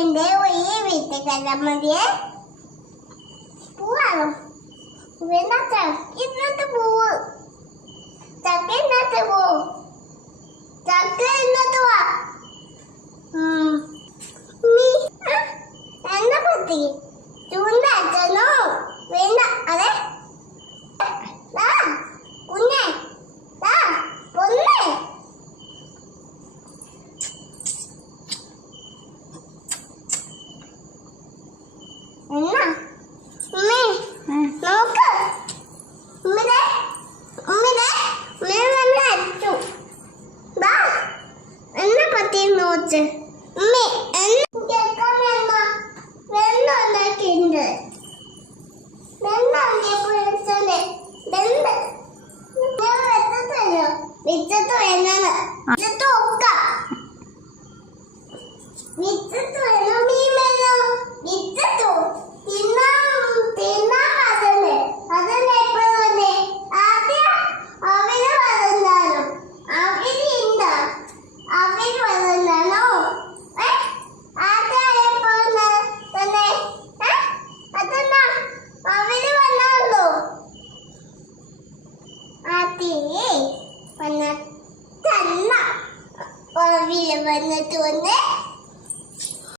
എന്റെ ഈ വീട്ടിൽ കയറാൻ മതിയേ. പൂവാണോ? വേണ്ട, ഇന്നത്തെ പൂവ്. ചക്ക ഇന്നത്തെ പൂവ്. ചക്ക ഇന്നത്തെ വാ. എന്നെ പറ്റി ചൂണ്ടാച്ചനോ? വേണ്ട, അതെ കുഞ്ഞേ പൊന്നേ. എന്നാ നോക്ക്, എന്നെ പറ്റി നോച്ച് വെള്ളമുണ്ടാക്കിയിട്ടുണ്ട്. വിച്ചത്ത് വേണം, വിച്ചത്ത് ഒക്ക വിച്ചത്ത് വേണം, മീൻ വേണം, വിച്ചത്തു തിന്നാൻ അതന്നെ അതന്നെ എപ്പോഴും തന്നെ. ആദ്യം അവര് വരുന്നാലും അവരുണ്ട അവര് വരുന്നാണോ? ആദ്യം എപ്പോഴും തന്നെ അതെന്നാ അവര് വന്നാലോ? ആദ്യേ വന്നിട്ട് വന്നിട്ട് വന്ന്